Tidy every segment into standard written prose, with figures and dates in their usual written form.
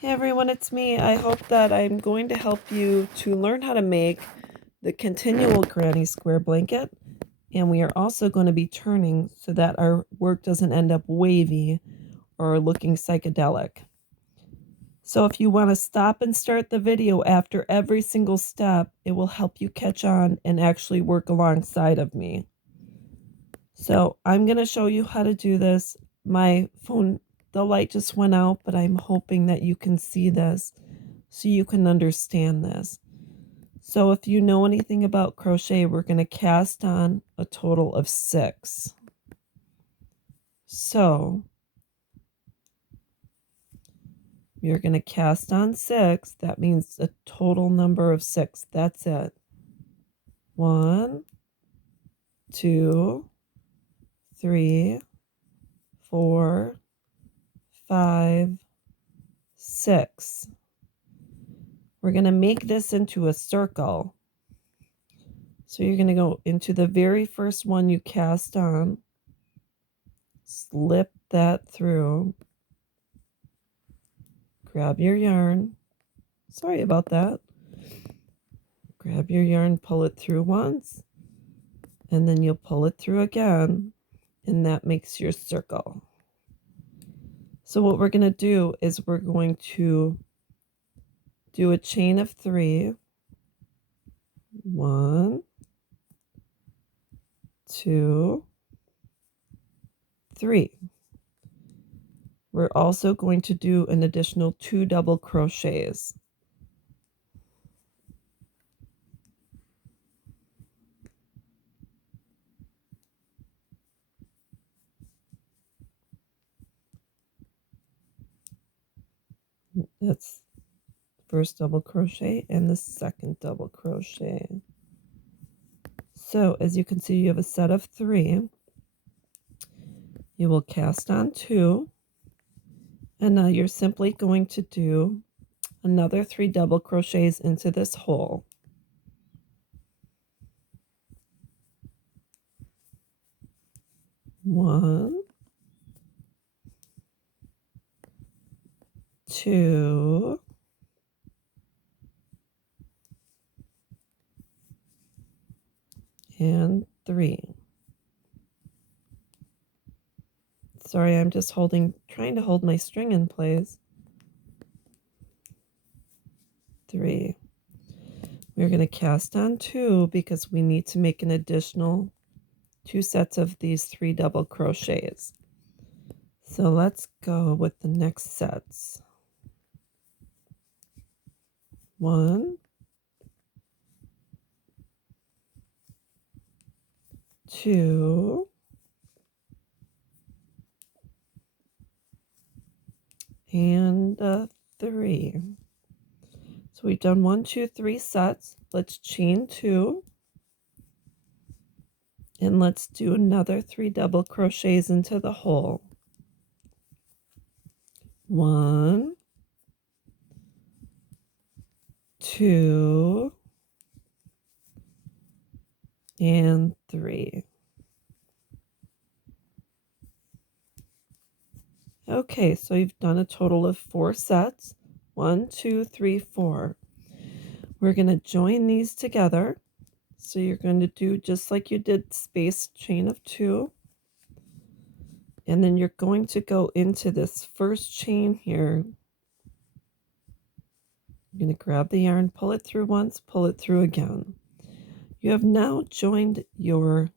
Hey everyone, it's me. I hope that I'm going to help you to learn how to make the continual granny square blanket. And we are also going to be turning so that our work doesn't end up wavy or looking psychedelic. So if you want to stop and start the video after every single step, it will help you catch on and actually work alongside of me. So I'm going to show you how to do this. My phone, the light just went out, but I'm hoping that you can see this so you can understand this. So if you know anything about crochet, we're going to cast on a total of 6. So you're going to cast on 6. That means a total number of 6. That's it. 1, 2, 3, 4, 5, 6. We're going to make this into a circle. So you're going to go into the very first one you cast on, slip that through, grab your yarn. Sorry about that. Grab your yarn, pull it through once, and then you'll pull it through again, and that makes your circle. So what we're going to do is we're going to do a chain of 3. 1, 2, 3. We're also going to do an additional 2 double crochets. That's first double crochet and the second double crochet. So as you can see, you have a set of 3. You will cast on 2, and now you're simply going to do another 3 double crochets into this hole. 1, 2, and 3. Sorry, I'm just trying to hold my string in place. 3. We're going to cast on 2 because we need to make an additional 2 sets of these 3 double crochets. So let's go with the next sets. 1, 2, and 3. So we've done 1, 2, 3 sets. Let's chain 2. And let's do another 3 double crochets into the hole. 1, 2, and 3. Okay, so you've done a total of 4 sets. 1, 2, 3, 4. We're going to join these together. So you're going to do just like you did space chain of 2. And then you're going to go into this first chain here. You're going to grab the yarn, pull it through once, pull it through again. You have now joined your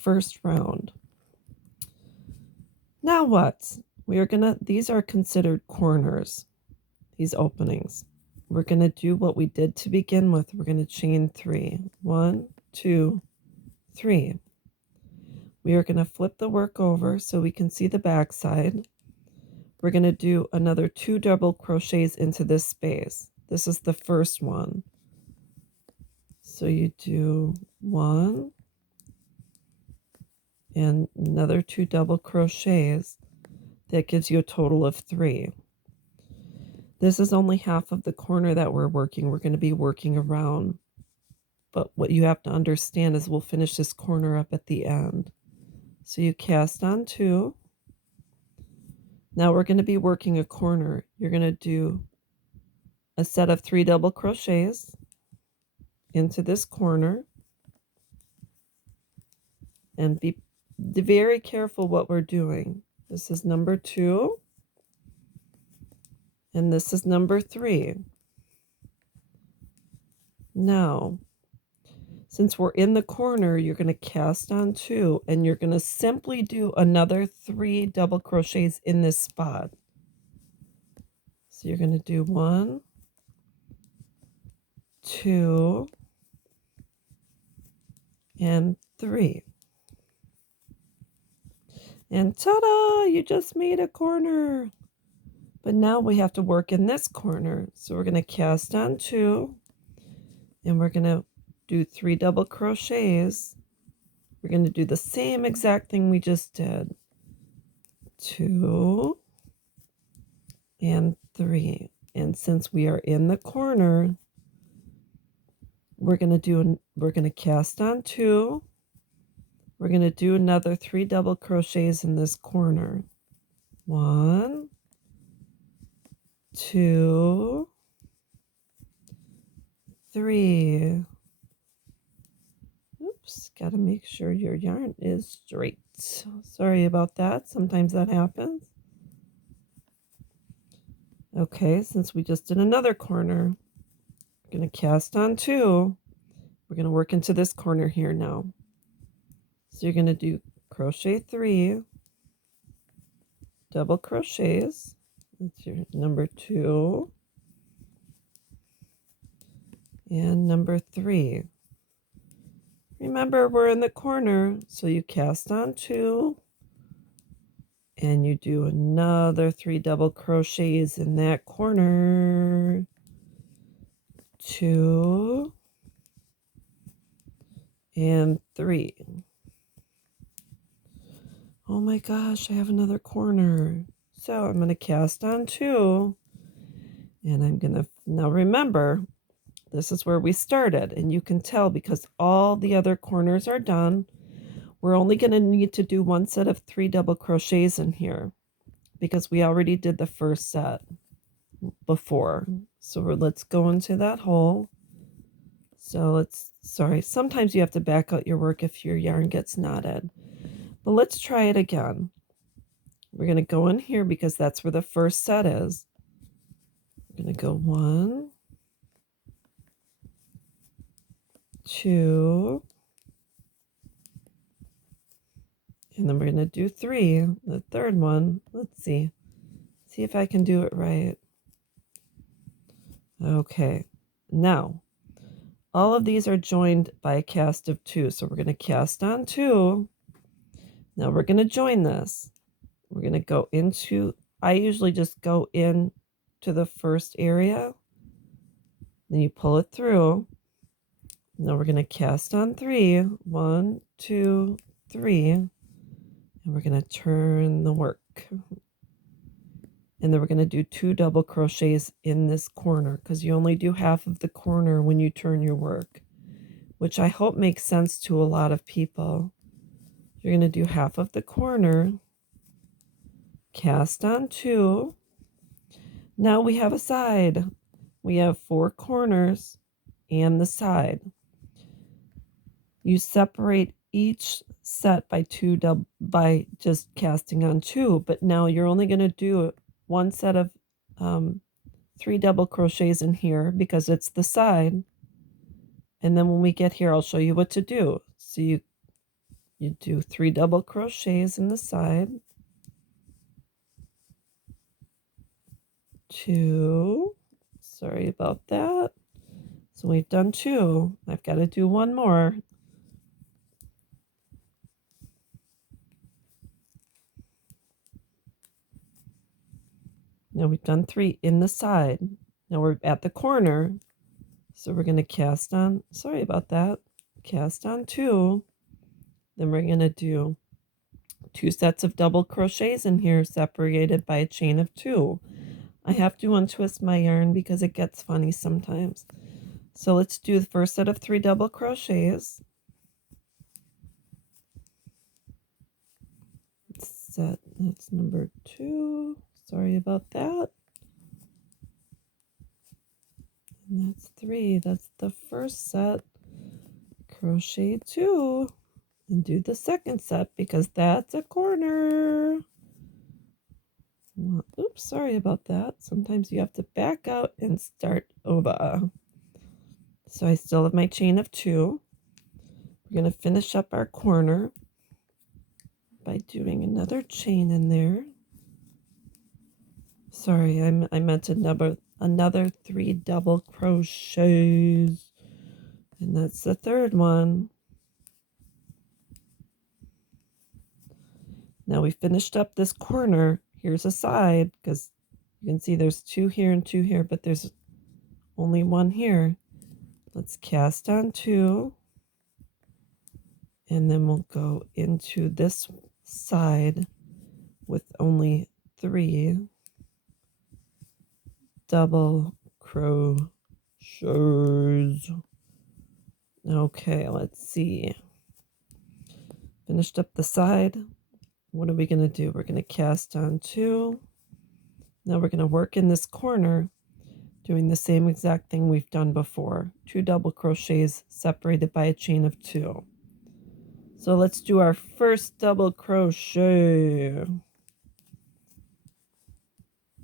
first round. Now what? These are considered corners, these openings. We're going to do what we did to begin with. We're going to chain 3. 1, 2, 3. We are going to flip the work over so we can see the back side. We're going to do another 2 double crochets into this space. This is the first one. So you do 1 and another 2 double crochets. That gives you a total of 3. This is only half of the corner that we're working. We're going to be working around. But what you have to understand is we'll finish this corner up at the end. So you cast on 2. Now we're going to be working a corner. You're going to do a set of 3 double crochets into this corner, and be very careful what we're doing. This is number 2 and this is number 3. Now, since we're in the corner, you're going to cast on 2 and you're going to simply do another 3 double crochets in this spot. So you're going to do 1, 2, and 3. And ta-da! You just made a corner. But now we have to work in this corner. So we're going to cast on 2 and we're going to do 3 double crochets. We're going to do the same exact thing we just did. 2 and 3. And since we are in the corner, we're going to cast on 2. We're going to do another 3 double crochets in this corner. 1, 2, 3. Oops, got to make sure your yarn is straight. Sorry about that. Sometimes that happens. Okay, since we just did another corner, we're going to cast on 2. We're going to work into this corner here now. So you're going to do crochet 3, double crochets. That's your number 2 and number 3. Remember, we're in the corner, so you cast on 2 and you do another 3 double crochets in that corner. 2 and 3. Oh my gosh, I have another corner. So I'm going to cast on 2 and I'm going to, now remember, this is where we started, and you can tell because all the other corners are done. We're only going to need to do 1 set of 3 double crochets in here because we already did the first set before. So let's go into that hole. So sometimes you have to back out your work if your yarn gets knotted. But let's try it again. We're going to go in here because that's where the first set is. We're going to go 1, 2, and then we're going to do 3, the third one. Let's see if I can do it right. Okay, now all of these are joined by a cast of 2, so we're going to cast on 2. Now we're going to join this. We're going to go into, I usually just go in to the first area, then you pull it through. Now we're going to cast on 3, 1, 2, 3, and we're going to turn the work. And then we're going to do 2 double crochets in this corner because you only do half of the corner when you turn your work, which I hope makes sense to a lot of people. You're going to do half of the corner, cast on 2. Now we have a side. We have 4 corners and the side. You separate each set by just casting on 2, but now you're only going to do 1 set of 3 double crochets in here because it's the side. And then when we get here, I'll show you what to do. So you do 3 double crochets in the side, 2, sorry about that. So we've done 2. I've got to do 1 more. Now we've done 3 in the side. Now we're at the corner. So we're going to cast on, sorry about that, cast on 2. Then we're going to do 2 sets of double crochets in here separated by a chain of 2. I have to untwist my yarn because it gets funny sometimes. So let's do the first set of 3 double crochets. set. That's number 2. Sorry about that. And that's 3. That's the first set. Crochet 2 and do the second set because that's a corner. Oops, sorry about that. Sometimes you have to back out and start over. So I still have my chain of 2. We're going to finish up our corner by doing another chain in there. Sorry, I meant another 3 double crochets. And that's the third one. Now we finished up this corner. Here's a side because you can see there's 2 here and 2 here, but there's only 1 here. Let's cast on 2. And then we'll go into this side with only 3 double crochets. Okay, let's see. Finished up the side. What are we going to do? We're going to cast on 2. Now we're going to work in this corner doing the same exact thing we've done before. 2 double crochets separated by a chain of 2. So let's do our first double crochet.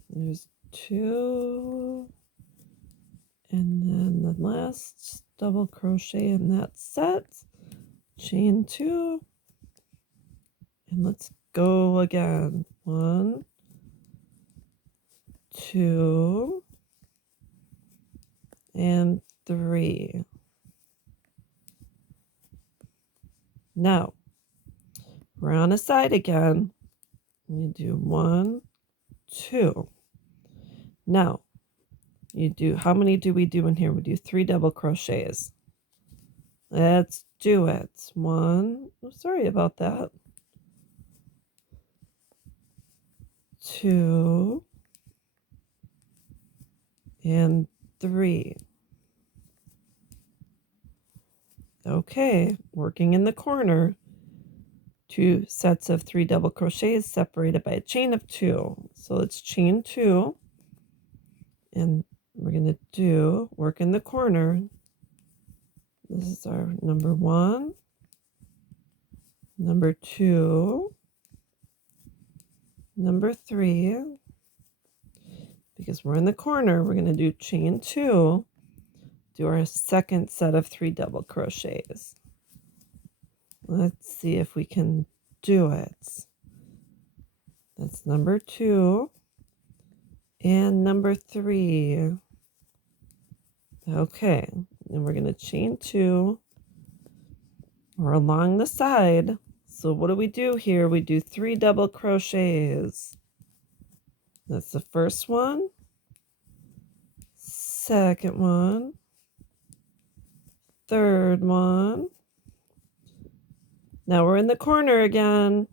There's 2. And then the last double crochet in that set. Chain 2. And let's go again. 1, 2, and 3. Now, we're on a side again. You do 1, 2. Now, how many do we do in here? We do 3 double crochets. Let's do it. 1, sorry about that. 2, and 3. Okay, working in the corner. 2 sets of 3 double crochets separated by a chain of 2. So let's chain 2. And we're going to work in the corner. This is our number 1, number 2, number 3. Because we're in the corner, we're going to do chain 2, do our second set of 3 double crochets. Let's see if we can do it. That's number 2 and number 3. Okay, and we're going to chain 2. We're along the side. So what do we do here? We do 3 double crochets. That's the first one, second one, third one. Now we're in the corner again.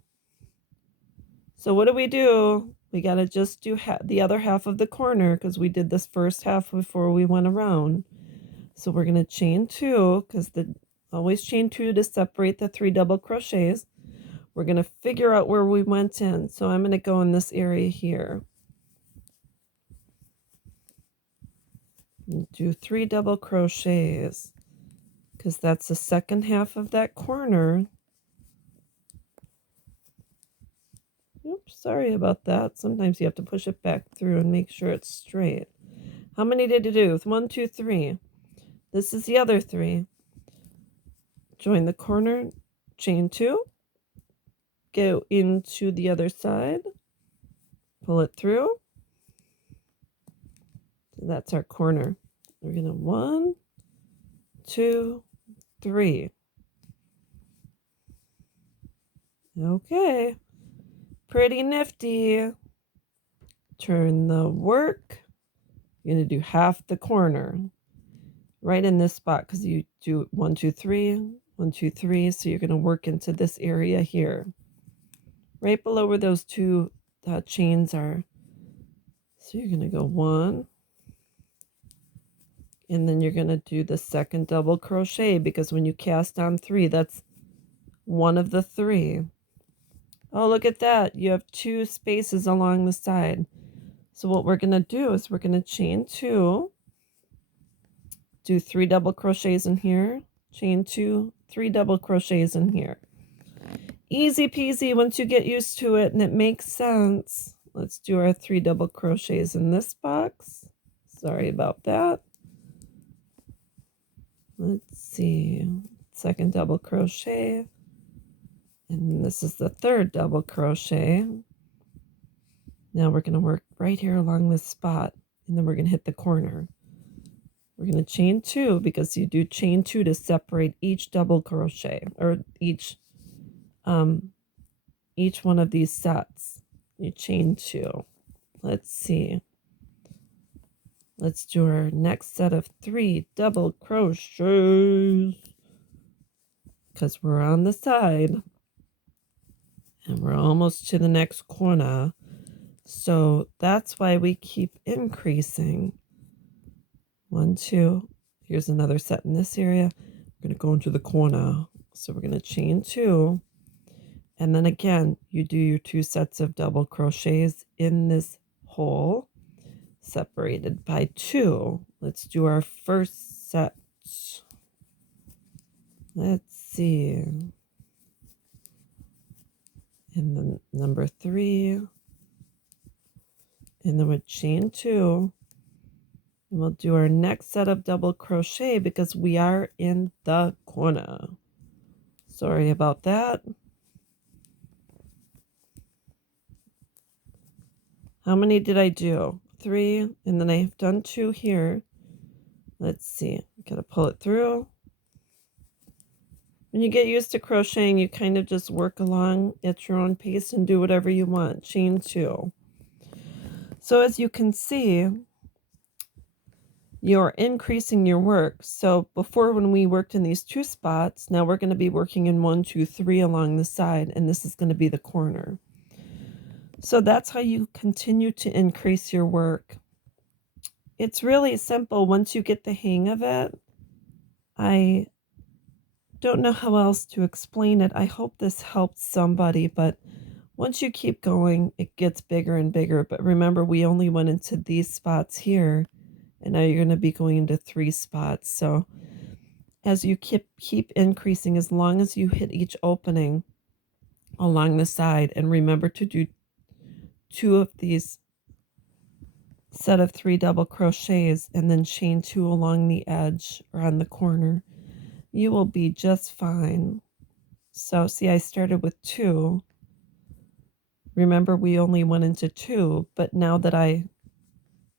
So what do? We got to just do the other half of the corner because we did this first half before we went around. So we're going to chain 2 because always chain 2 to separate the 3 double crochets. We're going to figure out where we went in. So I'm going to go in this area here. Do 3 double crochets because that's the second half of that corner. Oops, sorry about that. Sometimes you have to push it back through and make sure it's straight. How many did you do? 1, 2, 3. This is the other 3. Join the corner, chain 2, go into the other side, pull it through. That's our corner. We're going to 1, 2, 3. Okay, pretty nifty. Turn the work. You're going to do half the corner right in this spot because you do 1, 2, 3, 1, 2, 3. So you're going to work into this area here, right below where those 2 chains are. So you're going to go 1. And then you're going to do the second double crochet because when you cast on 3, that's one of the 3. Oh, look at that. You have 2 spaces along the side. So what we're going to do is we're going to chain 2, do 3 double crochets in here, chain 2, 3 double crochets in here. Easy peasy once you get used to it and it makes sense. Let's do our 3 double crochets in this box. Sorry about that. Let's see. Second double crochet. And this is the third double crochet. Now we're going to work right here along this spot, and then we're going to hit the corner. We're going to chain 2 because you do chain 2 to separate each double crochet, or each one of these sets. You chain 2. Let's see. Let's do our next set of 3 double crochets because we're on the side and we're almost to the next corner. So that's why we keep increasing. 1, 2. Here's another set in this area. We're going to go into the corner. So we're going to chain 2. And then again, you do your 2 sets of double crochets in this hole, separated by 2. Let's do our first set. Let's see. And then number 3. And then we'll chain 2. And we'll do our next set of double crochet because we are in the corner. Sorry about that. How many did I do? 3, and then I've done 2 here. Let's see. Gotta pull it through. When you get used to crocheting, you kind of just work along at your own pace and do whatever you want. Chain 2. So as you can see, you're increasing your work. So before, when we worked in these 2 spots, now we're going to be working in 1, 2, 3 along the side, and this is going to be the corner. So that's how you continue to increase your work. It's really simple once you get the hang of it. I don't know how else to explain it. I hope this helped somebody, but once you keep going, it gets bigger and bigger. But remember, we only went into these spots here, and now you're going to be going into 3 spots. So as you keep increasing, as long as you hit each opening along the side, and remember to do 2 of these set of 3 double crochets and then chain 2 along the edge or on the corner, you will be just fine. So see, I started with 2. Remember, we only went into 2, but now that I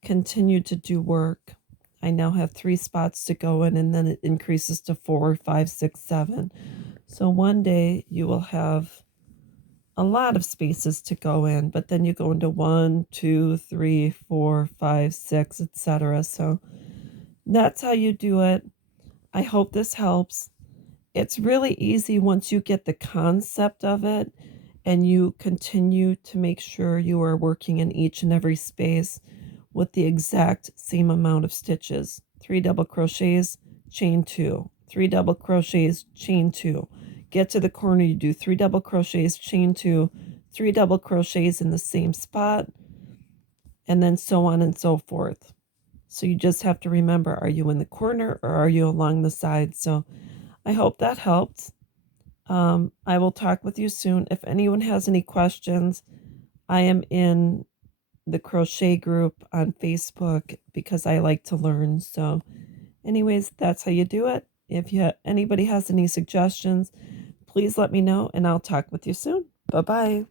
continue to do work, I now have 3 spots to go in, and then it increases to 4, 5, 6, 7. So one day you will have a lot of spaces to go in, but then you go into 1, 2, 3, 4, 5, 6, etc. So that's how you do it. I hope this helps. It's really easy once you get the concept of it and you continue to make sure you are working in each and every space with the exact same amount of stitches. 3 double crochets, chain 2. 3 double crochets, chain 2. Get to the corner, you do 3 double crochets, chain 2, 3 double crochets in the same spot, and then so on and so forth. So you just have to remember, are you in the corner or are you along the side? So I hope that helped. I will talk with you soon. If anyone has any questions, I am in the crochet group on Facebook because I like to learn. So anyways, that's how you do it. If anybody has any suggestions, please let me know and I'll talk with you soon. Bye-bye.